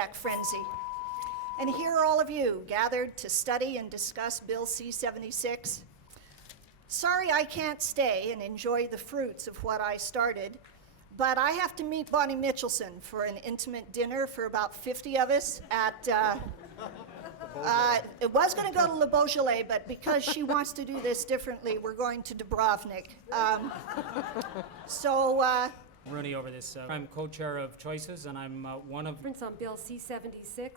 payback frenzy. And here are all of you gathered to study and discuss Bill C76. Sorry I can't stay and enjoy the fruits of what I started, but I have to meet Bonnie Mitchelson for an intimate dinner for about 50 of us at, it was going to go to Le Beaujolais, but because she wants to do this differently, we're going to Dubrovnik. Rooney over this. I'm co-chair of Choices, and I'm one of... On Bill C76,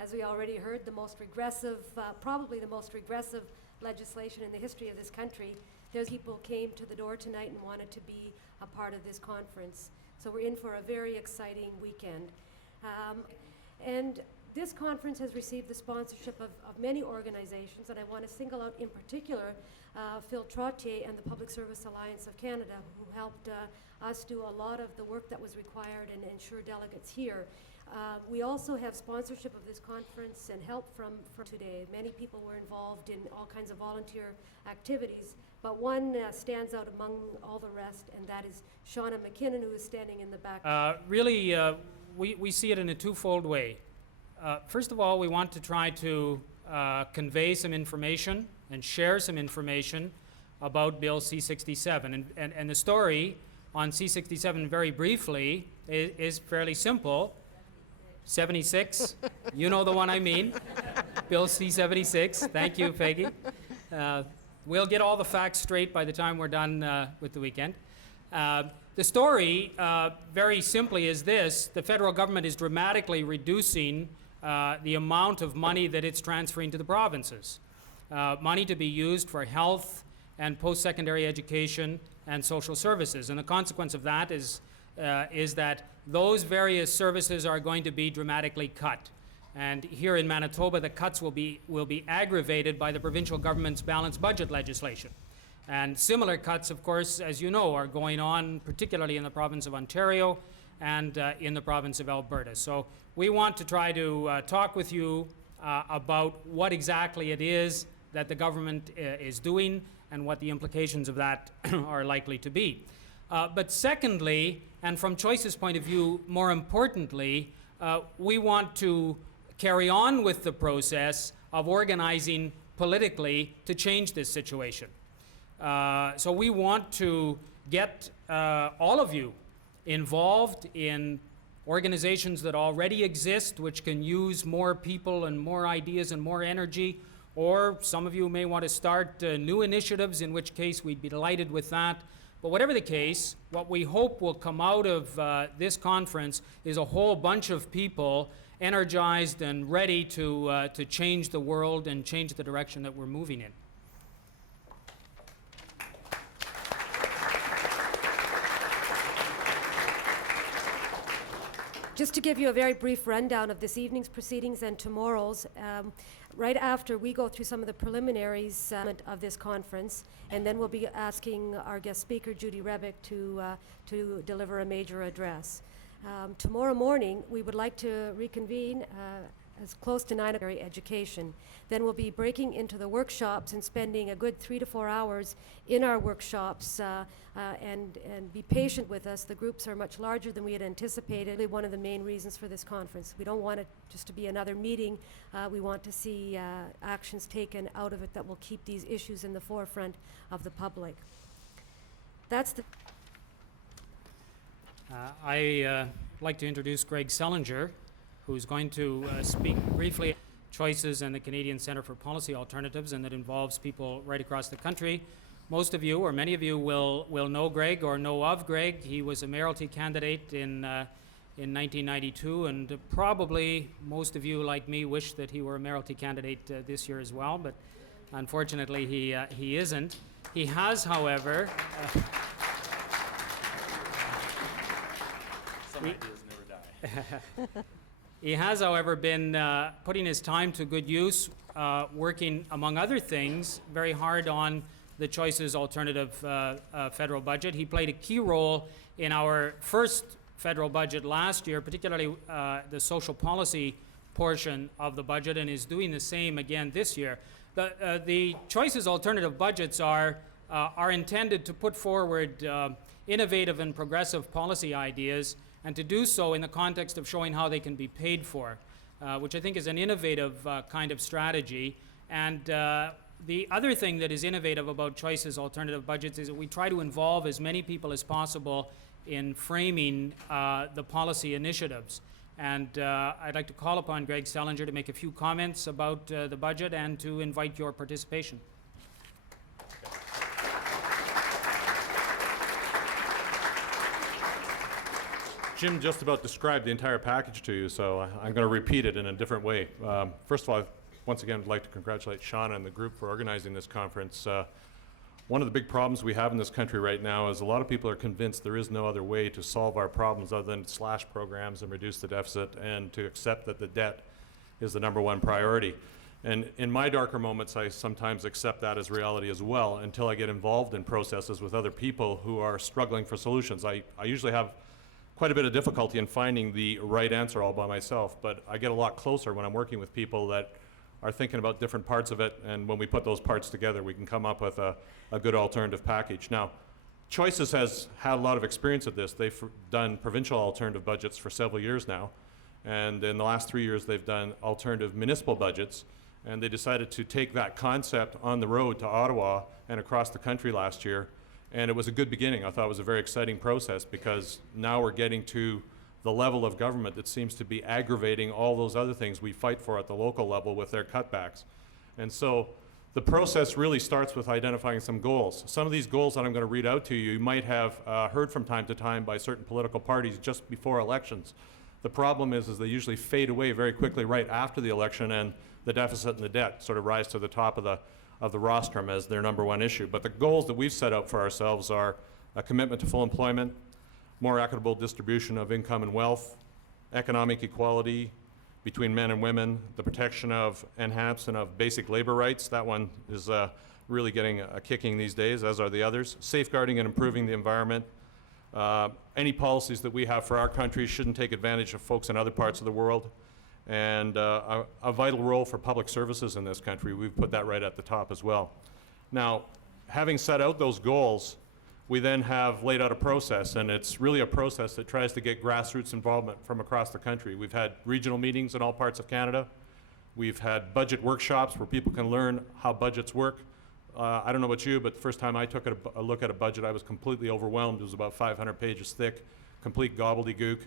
as we already heard, the most regressive, probably the most regressive legislation in the history of this country. There's people came to the door tonight and wanted to be a part of this conference. So we're in for a very exciting weekend. And this conference has received the sponsorship of many organizations, and I want to single out in particular Phil Trottier and the Public Service Alliance of Canada, who helped us do a lot of the work that was required and ensure delegates here. We also have sponsorship of this conference and help from today. Many people were involved in all kinds of volunteer activities, but one stands out among all the rest, and that is Shauna McKinnon, who is standing in the back. We see it in a twofold way. First of all, we want to try to convey some information and share some information about Bill C67. And the story on C67, very briefly, is fairly simple. 76, you know the one I mean, Bill C76. Thank you, Peggy. We'll get all the facts straight by the time we're done with the weekend. The story, very simply, is this. The federal government is dramatically reducing the amount of money that it's transferring to the provinces. Money to be used for health and post-secondary education and social services. And the consequence of that is that those various services are going to be dramatically cut. And here in Manitoba, the cuts will be aggravated by the provincial government's balanced budget legislation. And similar cuts, of course, as you know, are going on, particularly in the province of Ontario and in the province of Alberta. So we want to try to talk with you about what exactly it is that the government is doing and what the implications of that are likely to be. But secondly, and from Choice's point of view, more importantly, we want to carry on with the process of organizing politically to change this situation. So we want to get all of you involved in organizations that already exist, which can use more people and more ideas and more energy, or some of you may want to start new initiatives, in which case we'd be delighted with that. But whatever the case, what we hope will come out of this conference is a whole bunch of people energized and ready to change the world and change the direction that we're moving in. Just to give you a very brief rundown of this evening's proceedings and tomorrow's, right after we go through some of the preliminaries of this conference, and then we'll be asking our guest speaker, Judy Rebick, to deliver a major address. Tomorrow morning, we would like to reconvene as close to 9 o'clock education. Then we'll be breaking into the workshops and spending a good 3 to 4 hours in our workshops, and be patient with us. The groups are much larger than we had anticipated. One of the main reasons for this conference. We don't want it just to be another meeting. We want to see actions taken out of it that will keep these issues in the forefront of the public. That's the... I'd like to introduce Greg Selenger, who's going to speak briefly on Choices and the Canadian Centre for Policy Alternatives, and that involves people right across the country. Most of you, or many of you, will know Greg or know of Greg. He was a mayoralty candidate in 1992, and probably most of you, like me, wish that he were a mayoralty candidate this year as well, but unfortunately he isn't. He has, however... Some ideas never die. He has, however, been putting his time to good use, working, among other things, very hard on the Choices alternative federal budget. He played a key role in our first federal budget last year, particularly the social policy portion of the budget, and is doing the same again this year. The Choices alternative budgets are intended to put forward innovative and progressive policy ideas and to do so in the context of showing how they can be paid for, which I think is an innovative kind of strategy. And the other thing that is innovative about Choice's alternative budgets is that we try to involve as many people as possible in framing the policy initiatives. And I'd like to call upon Greg Selenger to make a few comments about the budget and to invite your participation. Jim just about described the entire package to you, so I'm going to repeat it in a different way. First of all, once again, I'd like to congratulate Shauna and the group for organizing this conference. One of the big problems we have in this country right now is a lot of people are convinced there is no other way to solve our problems other than slash programs and reduce the deficit and to accept that the debt is the #1 priority. And in my darker moments, I sometimes accept that as reality as well until I get involved in processes with other people who are struggling for solutions. I usually have quite a bit of difficulty in finding the right answer all by myself, but I get a lot closer when I'm working with people that are thinking about different parts of it, and when we put those parts together, we can come up with a good alternative package. Now, Choices has had a lot of experience at this. They've done provincial alternative budgets for several years now, and in the last 3 years, they've done alternative municipal budgets, and they decided to take that concept on the road to Ottawa and across the country last year, and it was a good beginning. I thought it was a very exciting process because now we're getting to the level of government that seems to be aggravating all those other things we fight for at the local level with their cutbacks. And so the process really starts with identifying some goals. Some of these goals that I'm going to read out to you might have heard from time to time by certain political parties just before elections. The problem is they usually fade away very quickly right after the election, and the deficit and the debt sort of rise to the top of the rostrum as their #1 issue. But the goals that we've set out for ourselves are a commitment to full employment, more equitable distribution of income and wealth, economic equality between men and women, the protection of enhancement of basic labor rights. That one is really getting a kicking these days, as are the others. Safeguarding and improving the environment. Any policies that we have for our country shouldn't take advantage of folks in other parts of the world. And a vital role for public services in this country. We've put that right at the top as well. Now, having set out those goals, we then have laid out a process, and it's really a process that tries to get grassroots involvement from across the country. We've had regional meetings in all parts of Canada. We've had budget workshops where people can learn how budgets work. I don't know about you, but the first time I took a look at a budget, I was completely overwhelmed. It was about 500 pages thick, complete gobbledygook.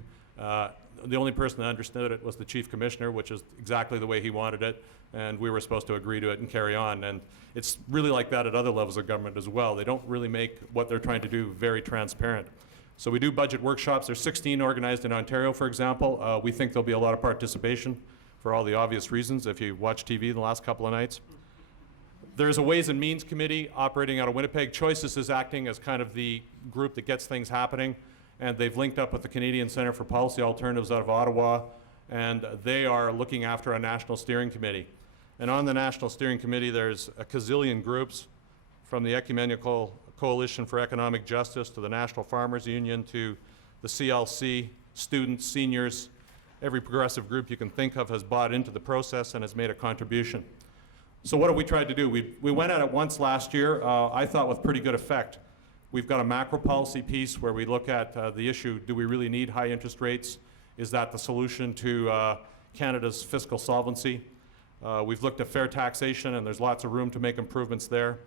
The only person that understood it was the chief commissioner, which is exactly the way he wanted it, and we were supposed to agree to it and carry on. And it's really like that at other levels of government as well. They don't really make what they're trying to do very transparent. So we do budget workshops. There's 16 organized in Ontario, for example. We think there'll be a lot of participation for all the obvious reasons if you watch TV the last couple of nights. There's a Ways and Means Committee operating out of Winnipeg. Choices is acting as kind of the group that gets things happening, and they've linked up with the Canadian Centre for Policy Alternatives out of Ottawa, and they are looking after a national steering committee. And on the national steering committee, there's a gazillion groups, from the Ecumenical Coalition for Economic Justice to the National Farmers Union to the CLC, students, seniors. Every progressive group you can think of has bought into the process and has made a contribution. So what have we tried to do? We went at it once last year, I thought with pretty good effect. We've got a macro policy piece where we look at the issue, do we really need high interest rates? Is that the solution to Canada's fiscal solvency? We've looked at fair taxation, and there's lots of room to make improvements there.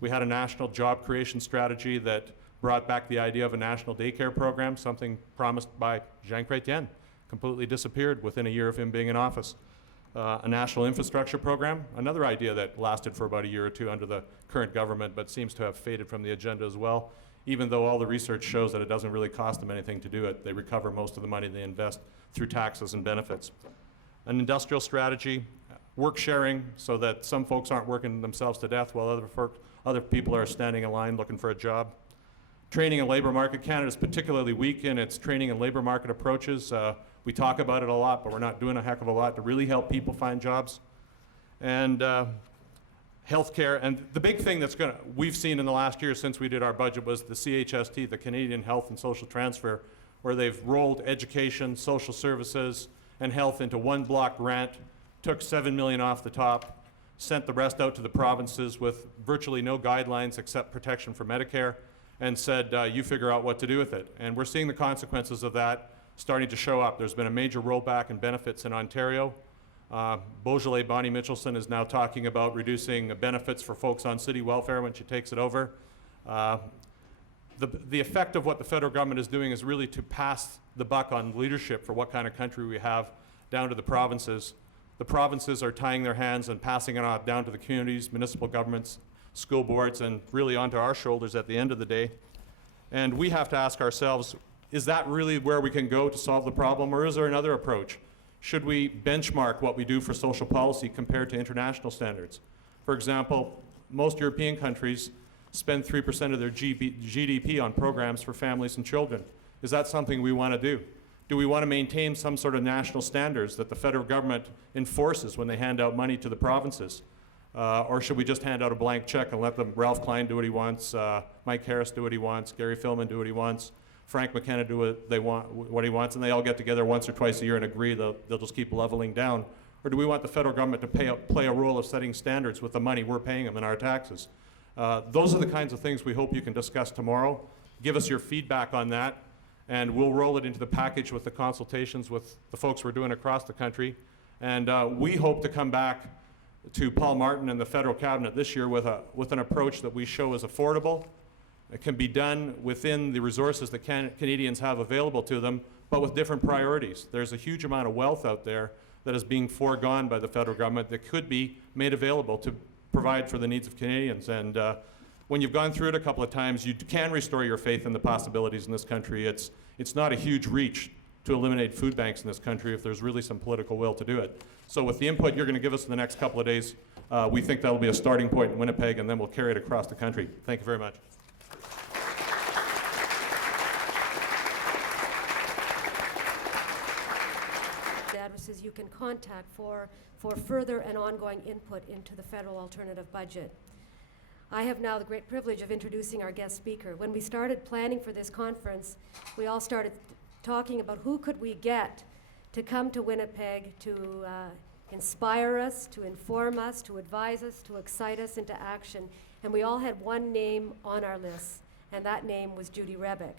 We had a national job creation strategy that brought back the idea of a national daycare program, something promised by Jean Chrétien, completely disappeared within a year of him being in office. A national infrastructure program, another idea that lasted for about a year or two under the current government, but seems to have faded from the agenda as well, even though all the research shows that it doesn't really cost them anything to do it. They recover most of the money they invest through taxes and benefits. An industrial strategy, work sharing, so that some folks aren't working themselves to death while other people are standing in line looking for a job. Training and labor market. Canada's particularly weak in its training and labor market approaches. We talk about it a lot, but we're not doing a heck of a lot to really help people find jobs. And healthcare, and the big thing we've seen in the last year since we did our budget was the CHST, the Canadian Health and Social Transfer, where they've rolled education, social services, and health into one block grant, took $7 million off the top, sent the rest out to the provinces with virtually no guidelines except protection for Medicare, and said, you figure out what to do with it. And we're seeing the consequences of that. starting to show up. There's been a major rollback in benefits in Ontario. Beaujolais Bonnie Mitchelson is now talking about reducing benefits for folks on city welfare when she takes it over. The effect of what the federal government is doing is really to pass the buck on leadership for what kind of country we have down to the provinces. The provinces are tying their hands and passing it on down to the communities, municipal governments, school boards, and really onto our shoulders at the end of the day. And we have to ask ourselves, is that really where we can go to solve the problem, or is there another approach? Should we benchmark what we do for social policy compared to international standards? For example, most European countries spend 3% of their GDP on programs for families and children. Is that something we want to do? Do we want to maintain some sort of national standards that the federal government enforces when they hand out money to the provinces? Or should we just hand out a blank check and let them, Ralph Klein do what he wants, Mike Harris do what he wants, Gary Filmon do what he wants, Frank McKenna do what he wants, and they all get together once or twice a year and agree they'll just keep leveling down? Or do we want the federal government to play a role of setting standards with the money we're paying them in our taxes? Those are the kinds of things we hope you can discuss tomorrow. Give us your feedback on that, and we'll roll it into the package with the consultations with the folks we're doing across the country. And we hope to come back to Paul Martin and the federal cabinet this year with an approach that we show is affordable. It can be done within the resources that Canadians have available to them, but with different priorities. There's a huge amount of wealth out there that is being foregone by the federal government that could be made available to provide for the needs of Canadians. And when you've gone through it a couple of times, you can restore your faith in the possibilities in this country. It's not a huge reach to eliminate food banks in this country if there's really some political will to do it. So with the input you're going to give us in the next couple of days, we think that'll be a starting point in Winnipeg, and then we'll carry it across the country. Thank you very much. Addresses you can contact for further and ongoing input into the federal alternative budget. I have now the great privilege of introducing our guest speaker. When we started planning for this conference, we all started talking about who could we get to come to Winnipeg to inspire us, to inform us, to advise us, to excite us into action. And we all had one name on our list, and that name was Judy Rebick.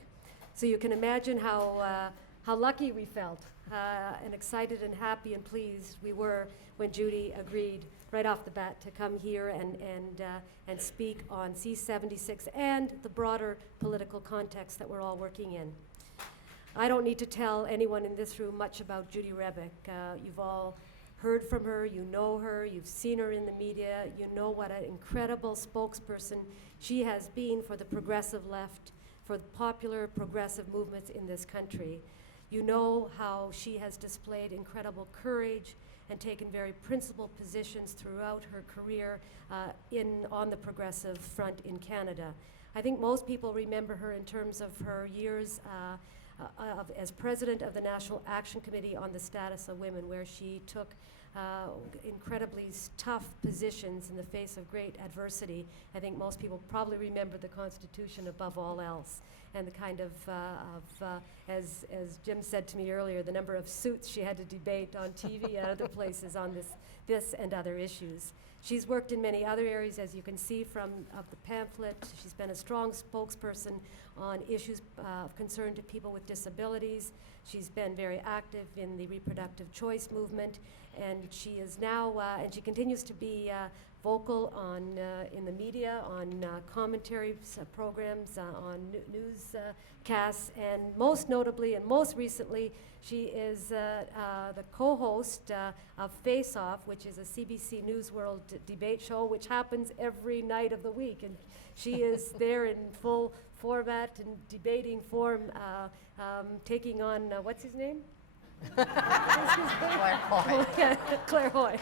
So you can imagine how lucky we felt, and excited and happy and pleased we were when Judy agreed right off the bat to come here and speak on C76 and the broader political context that we're all working in. I don't need to tell anyone in this room much about Judy Rebick. You've all heard from her, you know her, you've seen her in the media, you know what an incredible spokesperson she has been for the progressive left, for the popular progressive movements in this country. You know how she has displayed incredible courage and taken very principled positions throughout her career on the progressive front in Canada. I think most people remember her in terms of her years as president of the National Action Committee on the Status of Women, where she took incredibly tough positions in the face of great adversity. I think most people probably remember the Constitution above all else, and the kind of as Jim said to me earlier, the number of suits she had to debate on TV and other places on this and other issues. She's worked in many other areas, as you can see from the pamphlet. She's been a strong spokesperson on issues of concern to people with disabilities. She's been very active in the reproductive choice movement, and she is now, and she continues to be vocal in the media, on commentary programs, on newscasts, and most notably and most recently, she is the co-host of Face Off, which is a CBC News World debate show, which happens every night of the week, and she is there in full format and debating form, taking on, what's his name? Claire Hoy. Claire Hoy.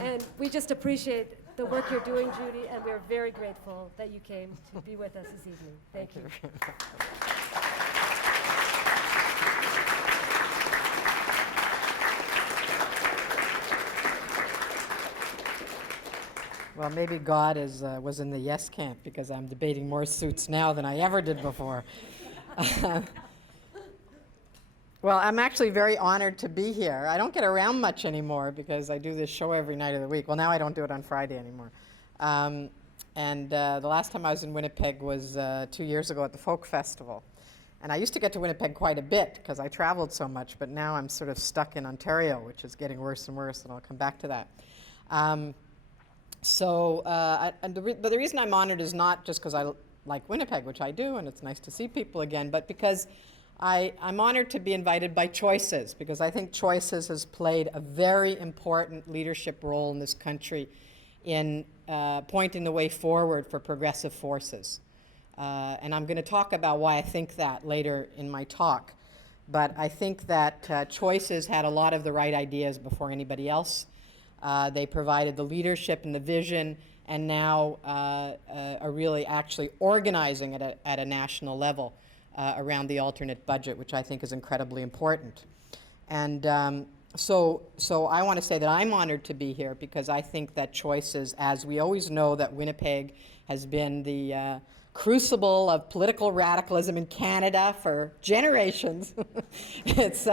And we just appreciate the work you're doing, Judy, and we're very grateful that you came to be with us this evening. Thank you. Well, maybe God was in the yes camp, because I'm debating more suits now than I ever did before. Well, I'm actually very honored to be here. I don't get around much anymore because I do this show every night of the week. Well, now I don't do it on Friday anymore. The last time I was in Winnipeg was 2 years ago at the Folk Festival. And I used to get to Winnipeg quite a bit because I traveled so much, but now I'm sort of stuck in Ontario, which is getting worse and worse, and I'll come back to that. But the reason I'm honored is not just because I like Winnipeg, which I do, and it's nice to see people again, but because I'm honored to be invited by Choices, because I think Choices has played a very important leadership role in this country in pointing the way forward for progressive forces. And I'm going to talk about why I think that later in my talk. But I think that Choices had a lot of the right ideas before anybody else. They provided the leadership and the vision, and now are really actually organizing it at a national level around the alternate budget, which I think is incredibly important. And so I want to say that I'm honored to be here because I think that Choices, as we always know that Winnipeg has been the crucible of political radicalism in Canada for generations. It's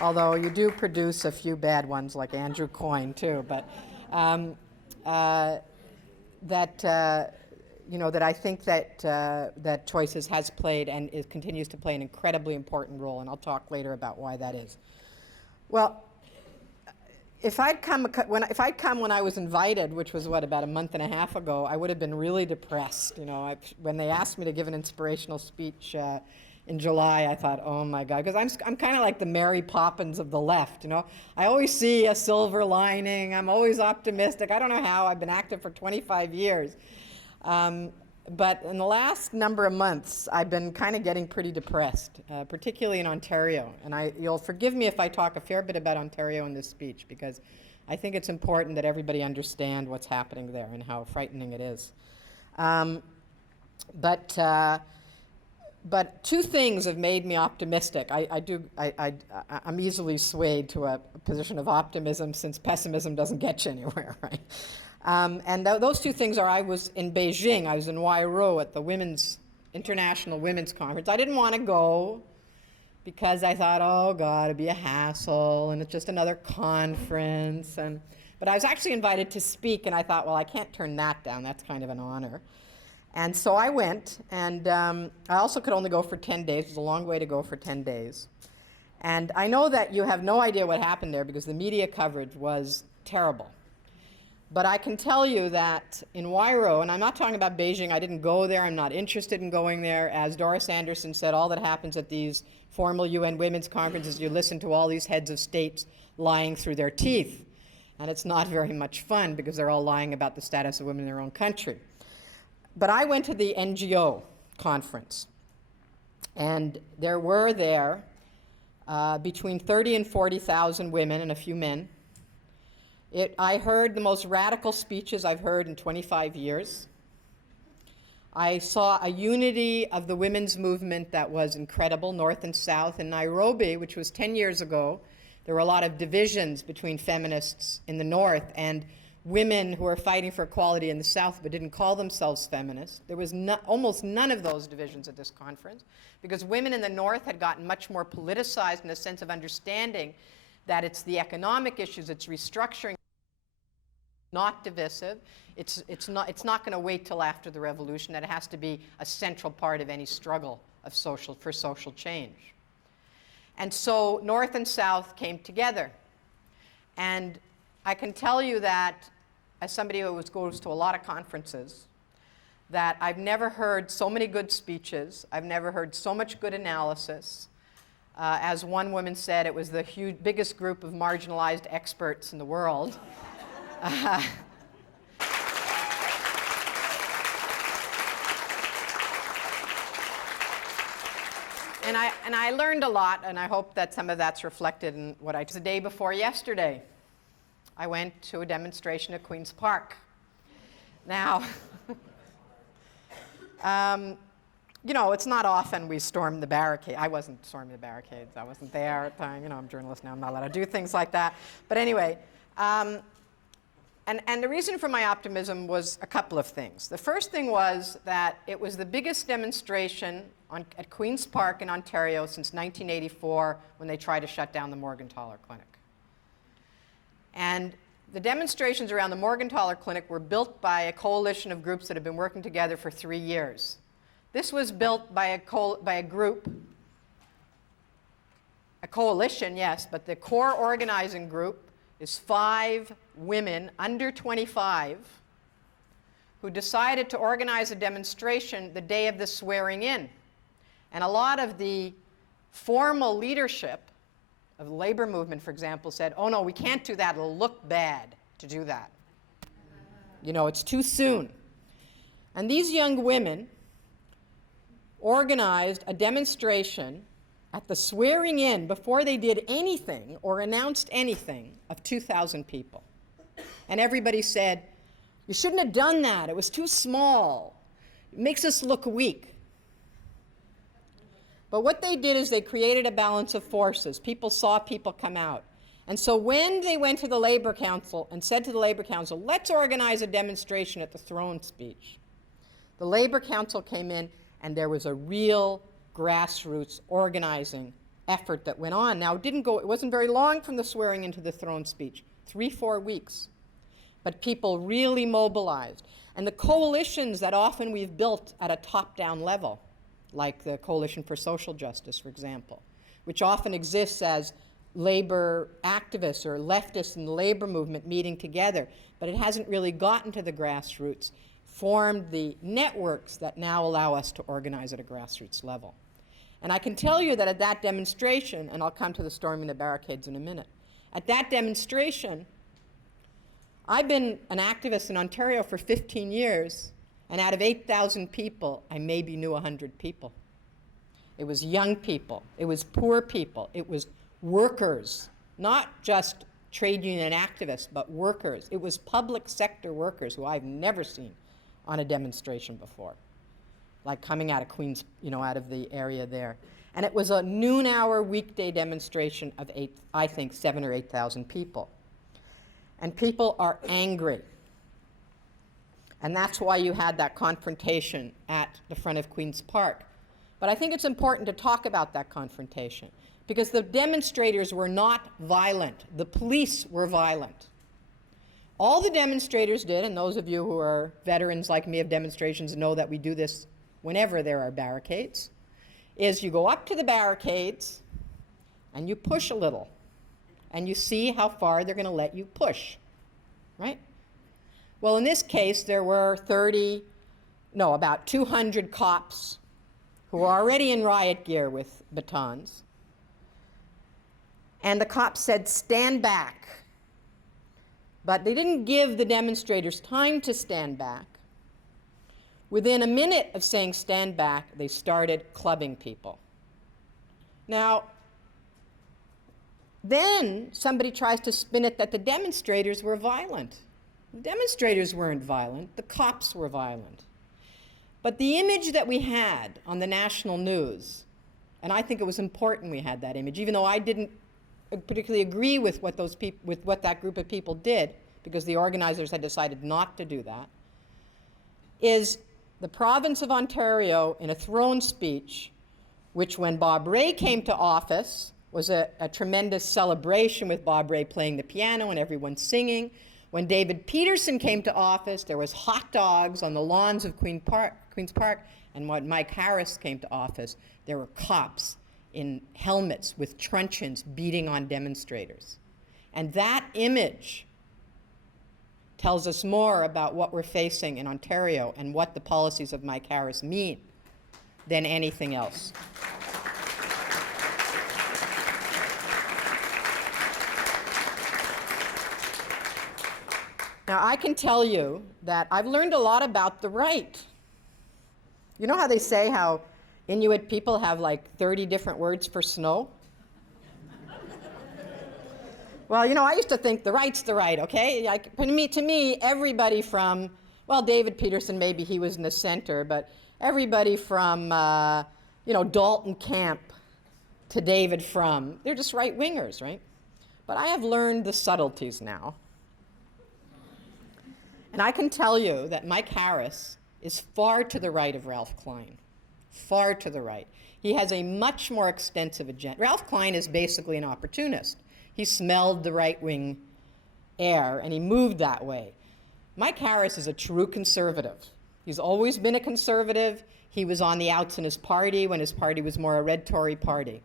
although you do produce a few bad ones like Andrew Coyne too, but that I think that Choices has played and it continues to play an incredibly important role, and I'll talk later about why that is. Well, if I'd come when I was invited, which was about a month and a half ago, I would have been really depressed. When they asked me to give an inspirational speech in July, I thought, oh my God, because I'm kind of like the Mary Poppins of the left. I always see a silver lining. I'm always optimistic. I don't know how. I've been active for 25 years. But in the last number of months, I've been kind of getting pretty depressed, particularly in Ontario. And you'll forgive me if I talk a fair bit about Ontario in this speech, because I think it's important that everybody understand what's happening there and how frightening it is. But two things have made me optimistic. I'm easily swayed to a position of optimism since pessimism doesn't get you anywhere, right? Those two things are, I was in Beijing, I was in Wairau at the International Women's Conference. I didn't want to go because I thought, oh God, it'd be a hassle and it's just another conference. But I was actually invited to speak and I thought, well, I can't turn that down, that's kind of an honor. And so I went, and I also could only go for 10 days. It was a long way to go for 10 days. And I know that you have no idea what happened there because the media coverage was terrible. But I can tell you that in Wairau, and I'm not talking about Beijing, I didn't go there, I'm not interested in going there. As Doris Anderson said, all that happens at these formal UN women's conferences, you listen to all these heads of states lying through their teeth. And it's not very much fun because they're all lying about the status of women in their own country. But I went to the NGO conference, and there were between 30 and 40,000 women and a few men. I heard the most radical speeches I've heard in 25 years. I saw a unity of the women's movement that was incredible, north and south. In Nairobi, which was 10 years ago, there were a lot of divisions between feminists in the north and women who were fighting for equality in the South but didn't call themselves feminists. There was almost none of those divisions at this conference because women in the North had gotten much more politicized in a sense of understanding that it's the economic issues, it's restructuring, not divisive. It's not going to wait till after the revolution. That it has to be a central part of any struggle for social change. And so North and South came together. And I can tell you that, as somebody who goes to a lot of conferences, that I've never heard so many good speeches. I've never heard so much good analysis. As one woman said, it was the biggest group of marginalized experts in the world. And I learned a lot, and I hope that some of that's reflected in what I did. The day before yesterday, I went to a demonstration at Queen's Park. Now, it's not often we storm the barricade. I wasn't storming the barricades. I wasn't there at the time. I'm a journalist now. I'm not allowed to do things like that. But anyway, and the reason for my optimism was a couple of things. The first thing was that it was the biggest demonstration at Queen's Park in Ontario since 1984 when they tried to shut down the Morgentaler Clinic. And the demonstrations around the Morgentaler Clinic were built by a coalition of groups that have been working together for 3 years. This was built by a group, a coalition, yes, but the core organizing group is 5 women under 25 who decided to organize a demonstration the day of the swearing in. And a lot of the formal leadership of the labor movement, for example, said, oh no, we can't do that, it'll look bad to do that. You know, it's too soon. And these young women organized a demonstration at the swearing in, before they did anything or announced anything, of 2,000 people. And everybody said, you shouldn't have done that, it was too small, it makes us look weak. But what they did is they created a balance of forces. People saw people come out. And so when they went to the Labor Council and said to the Labor Council, let's organize a demonstration at the throne speech, the Labor Council came in and there was a real grassroots organizing effort that went on. Now, it wasn't very long from the swearing into the throne speech, 3-4 weeks. But people really mobilized. And the coalitions that often we've built at a top-down level, like the Coalition for Social Justice, for example, which often exists as labor activists or leftists in the labor movement meeting together, but it hasn't really gotten to the grassroots, formed the networks that now allow us to organize at a grassroots level. And I can tell you that at that demonstration, and I'll come to the storming the barricades in a minute, at that demonstration, I've been an activist in Ontario for 15 years, and out of 8,000 people, I maybe knew 100 people. It was young people, it was poor people, it was workers, not just trade union activists, but workers. It was public sector workers who I've never seen on a demonstration before, like coming out of Queens, out of the area there. And it was a noon-hour weekday demonstration of I think 7,000 or 8,000 people. And people are angry. And that's why you had that confrontation at the front of Queen's Park. But I think it's important to talk about that confrontation, because the demonstrators were not violent. The police were violent. All the demonstrators did, and those of you who are veterans like me of demonstrations know that we do this whenever there are barricades, is you go up to the barricades and you push a little, and you see how far they're going to let you push, right? Well, in this case, there were about 200 cops who were already in riot gear with batons. And the cops said, stand back. But they didn't give the demonstrators time to stand back. Within a minute of saying stand back, they started clubbing people. Now, then somebody tries to spin it that the demonstrators were violent. The demonstrators weren't violent, the cops were violent. But the image that we had on the national news, and I think it was important we had that image, even though I didn't particularly agree with what that group of people did, because the organizers had decided not to do that, is the province of Ontario in a throne speech, which when Bob Rae came to office was a tremendous celebration with Bob Rae playing the piano and everyone singing. When David Peterson came to office, there was hot dogs on the lawns of Queen's Park, and when Mike Harris came to office, there were cops in helmets with truncheons beating on demonstrators. And that image tells us more about what we're facing in Ontario and what the policies of Mike Harris mean than anything else. Now, I can tell you that I've learned a lot about the right. You know how they say how Inuit people have like 30 different words for snow? Well, I used to think the right's the right, okay? To me, everybody from, David Peterson, maybe he was in the center, but everybody from, Dalton Camp to David Frum, they're just right-wingers, right? But I have learned the subtleties now. And I can tell you that Mike Harris is far to the right of Ralph Klein, far to the right. He has a much more extensive agenda. Ralph Klein is basically an opportunist. He smelled the right-wing air, and he moved that way. Mike Harris is a true conservative. He's always been a conservative. He was on the outs in his party when his party was more a red Tory party.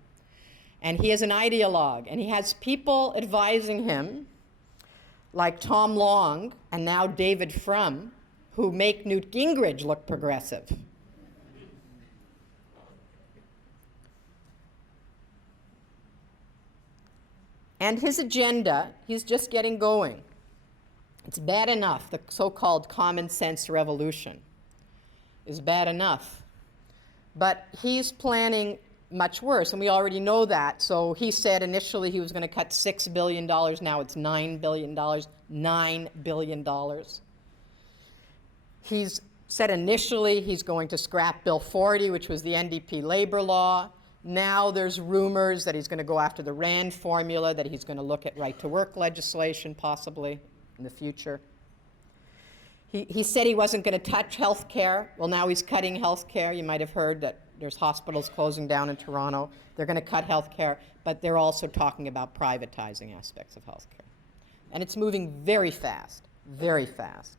And he is an ideologue, and he has people advising him, like Tom Long and now David Frum, who make Newt Gingrich look progressive. And his agenda, he's just getting going. It's bad enough. The so-called common sense revolution is bad enough. But he's planning much worse, and we already know that. So he said initially he was going to cut $6 billion. Now it's $9 billion. $9 billion. He's said initially he's going to scrap Bill 40, which was the NDP labor law. Now there's rumors that he's going to go after the RAND formula, that he's going to look at right-to-work legislation possibly in the future. He said he wasn't going to touch health care. Well, now he's cutting health care. You might have heard that there's hospitals closing down in Toronto. They're going to cut health care, but they're also talking about privatizing aspects of health care. And it's moving very fast, very fast.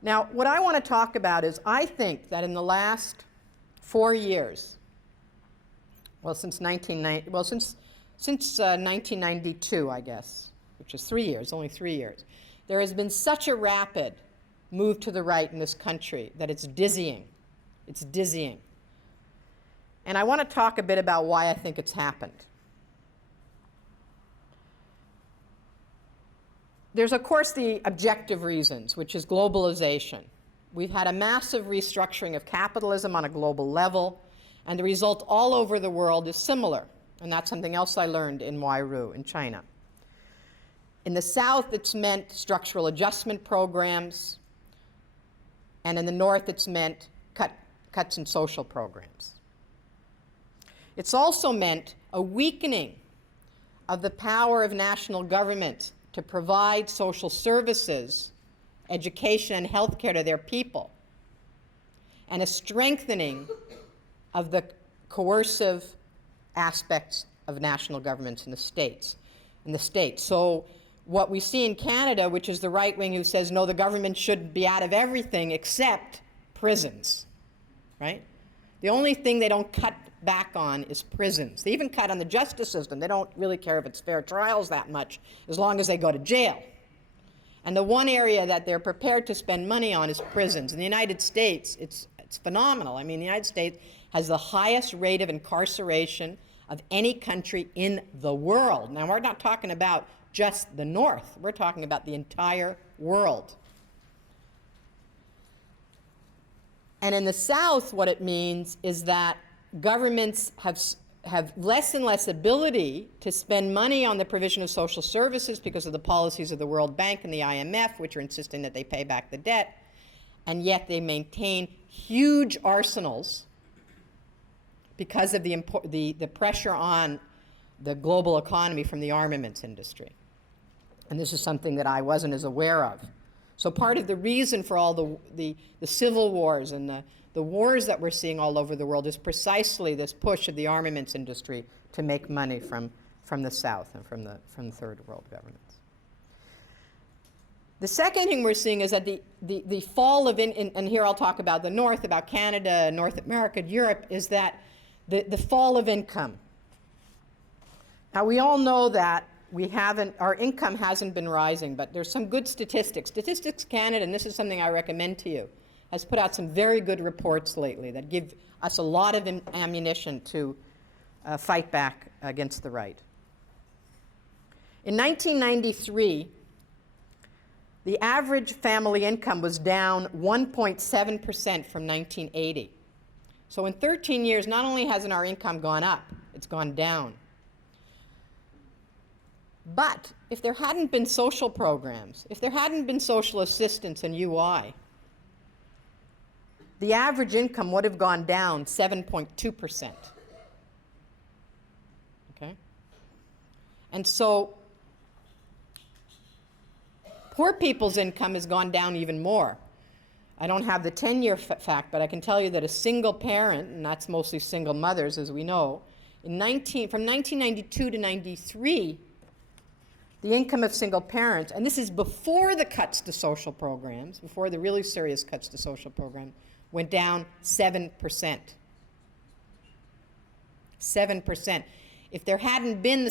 Now, what I want to talk about is I think that in the last 4 years, well, since 1992, I guess, which is 3 years, only 3 years, there has been such a rapid move to the right in this country that it's dizzying. It's dizzying. And I want to talk a bit about why I think it's happened. There's, of course, the objective reasons, which is globalization. We've had a massive restructuring of capitalism on a global level, and the result all over the world is similar. And that's something else I learned in Wairau in China. In the South, it's meant structural adjustment programs, and in the North, it's meant cuts in social programs. It's also meant a weakening of the power of national government to provide social services, education, and health care to their people, and a strengthening of the coercive aspects of national governments in the states. So what we see in Canada, which is the right wing who says, no, the government should be out of everything except prisons, right? The only thing they don't cut back on is prisons. They even cut on the justice system. They don't really care if it's fair trials that much, as long as they go to jail. And the one area that they're prepared to spend money on is prisons. In the United States, it's phenomenal. I mean, the United States has the highest rate of incarceration of any country in the world. Now, we're not talking about just the North. We're talking about the entire world. And in the South, what it means is that governments have less and less ability to spend money on the provision of social services because of the policies of the World Bank and the IMF, which are insisting that they pay back the debt, and yet they maintain huge arsenals because of the pressure on the global economy from the armaments industry. And this is something that I wasn't as aware of. So part of the reason for all the civil wars and the wars that we're seeing all over the world is precisely this push of the armaments industry to make money from the South and from the third world governments. The second thing we're seeing is that the fall of, and here I'll talk about the North, about Canada, North America, Europe, is that the fall of income. Now, we all know that our income hasn't been rising, but there's some good statistics. Statistics Canada, and this is something I recommend to you, has put out some very good reports lately that give us a lot of ammunition to fight back against the right. In 1993, the average family income was down 1.7% from 1980. So in 13 years, not only hasn't our income gone up, it's gone down. But if there hadn't been social programs, if there hadn't been social assistance and UI, the average income would have gone down 7.2%. Okay? And so poor people's income has gone down even more. I don't have the 10-year fact, but I can tell you that a single parent, and that's mostly single mothers, as we know, from 1992 to 93, the income of single parents, and this is before the cuts to social programs, before the really serious cuts to social programs, went down 7%. 7%. If there hadn't been the